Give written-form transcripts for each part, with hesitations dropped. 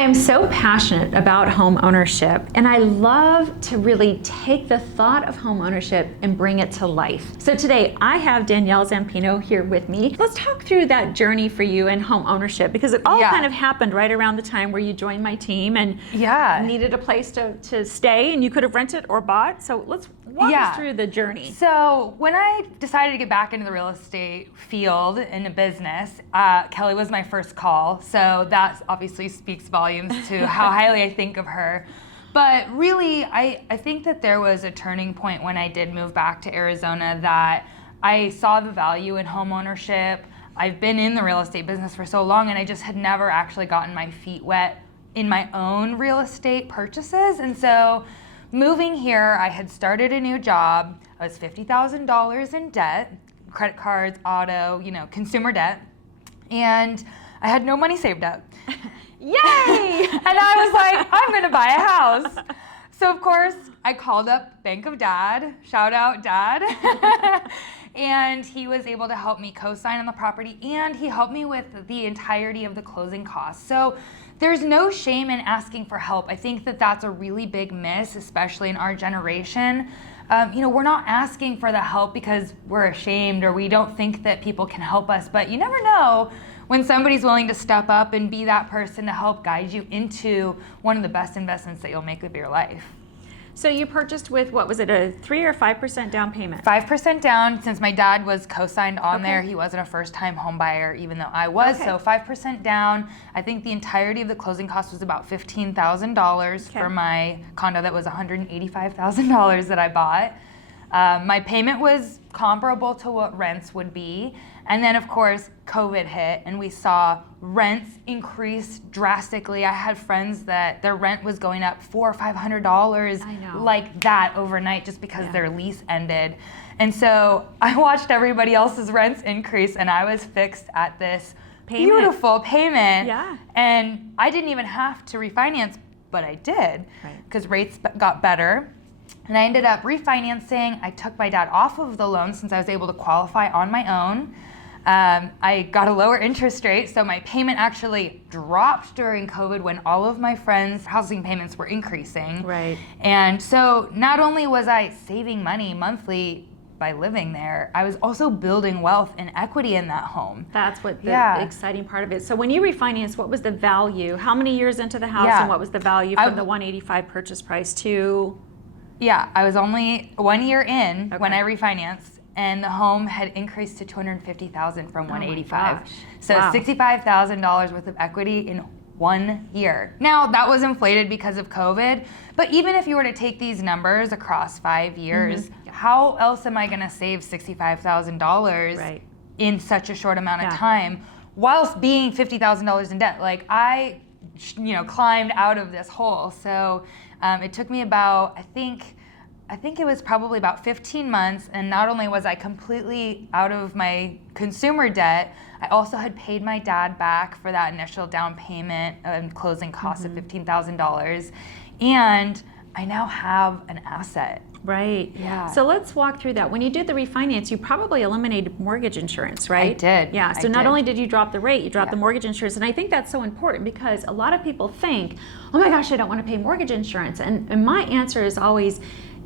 I am so passionate about home ownership, and I love to really take the thought of home ownership and bring it to life. So today I have Danielle Zampino here with me. Let's talk through that journey for you in home ownership, because it all kind of happened right around the time where you joined my team and needed a place to stay, and you could have rented or bought. So let's walk us through the journey. So when I decided to get back into the real estate field in a business, Kelly was my first call. So that obviously speaks volumes to how highly I think of her. But really, I think that there was a turning point when I did move back to Arizona that I saw the value in home ownership. I've been in the real estate business for so long, and I just had never actually gotten my feet wet in my own real estate purchases. And so moving here, I had started a new job. I was $50,000 in debt, credit cards, auto, consumer debt. And I had no money saved up. Yay! And I was like, I'm gonna buy a house. So of course, I called up Bank of Dad, shout out Dad. And he was able to help me co-sign on the property, and he helped me with the entirety of the closing costs. So there's no shame in asking for help. I think that that's a really big miss, especially in our generation. We're not asking for the help because we're ashamed or we don't think that people can help us, but you never know when somebody's willing to step up and be that person to help guide you into one of the best investments that you'll make of your life. So you purchased with, what was it, a 3 or 5% down payment? 5% down, since my dad was co-signed on there. He wasn't a first-time home buyer, even though I was. So 5% down. I think the entirety of the closing cost was about $15,000 for my condo that was $185,000 that I bought. My payment was comparable to what rents would be. And then, of course, COVID hit, and we saw rents increase drastically. I had friends that their rent was going up $400 or $500 like that overnight just because their lease ended. And so I watched everybody else's rents increase, and I was fixed at this beautiful payment. Yeah. And I didn't even have to refinance, but I did because rates got better. And I ended up refinancing. I took my dad off of the loan since I was able to qualify on my own. I got a lower interest rate, so my payment actually dropped during COVID when all of my friends' housing payments were increasing. Right. And so not only was I saving money monthly by living there, I was also building wealth and equity in that home. That's what the exciting part of it. So when you refinanced, what was the value? How many years into the house, and what was the value from the $185 purchase price to? Yeah, I was only 1 year in when I refinanced, and the home had increased to $250,000 from $185,000. So $65,000 worth of equity in 1 year. Now that was inflated because of COVID, but even if you were to take these numbers across 5 years, how else am I going to save $65,000 in such a short amount of time, whilst being $50,000 in debt? Like I, climbed out of this hole. So it took me about, I think it was probably about 15 months, and not only was I completely out of my consumer debt, I also had paid my dad back for that initial down payment and closing costs of $15,000, and I now have an asset. Right. Yeah. So let's walk through that. When you did the refinance, you probably eliminated mortgage insurance, right? I did. Yeah. So not only did you drop the rate, you dropped the mortgage insurance. And I think that's so important because a lot of people think, oh my gosh, I don't want to pay mortgage insurance. And my answer is always,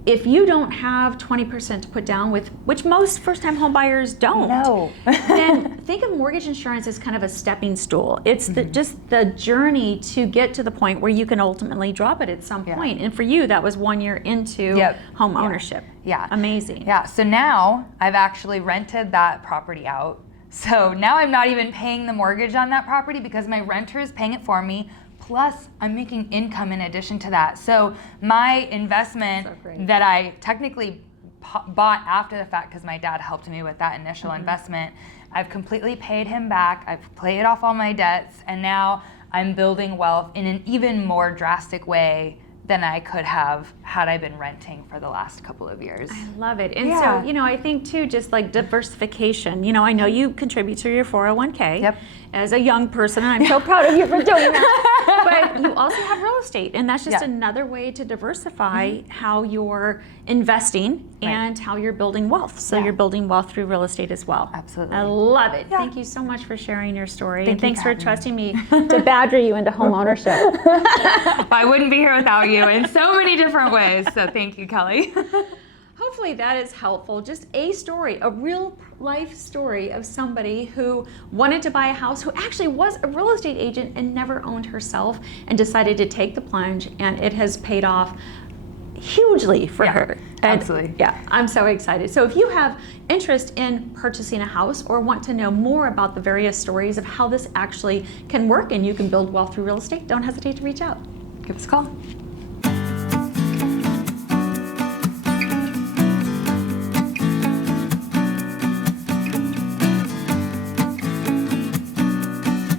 if you don't have 20% to put down with, which most first-time home buyers don't, then think of mortgage insurance as kind of a stepping stool. It's just the journey to get to the point where you can ultimately drop it at some point. And for you, that was 1 year into home ownership. Yeah. Amazing. Yeah. So now I've actually rented that property out. So now I'm not even paying the mortgage on that property because my renter is paying it for me. Plus, I'm making income in addition to that. So my investment that I technically bought after the fact, because my dad helped me with that initial investment, I've completely paid him back. I've paid off all my debts, and now I'm building wealth in an even more drastic way than I could have had I been renting for the last couple of years. I love it. And so, I think too, just like diversification, I know you contribute to your 401k as a young person, and I'm so proud of you for doing that. But you also have real estate, and that's just another way to diversify how you're investing and how you're building wealth. So you're building wealth through real estate as well. Absolutely. I love it. Thank you so much for sharing your story, and thanks for for trusting me to badger you into home ownership. I wouldn't be here without you in so many different ways, so thank you, Kelly. Hopefully that is helpful. Just a story, a real life story of somebody who wanted to buy a house, who actually was a real estate agent and never owned herself, and decided to take the plunge, and it has paid off hugely for her. And absolutely. Yeah, I'm so excited. So if you have interest in purchasing a house or want to know more about the various stories of how this actually can work and you can build wealth through real estate, don't hesitate to reach out. Give us a call.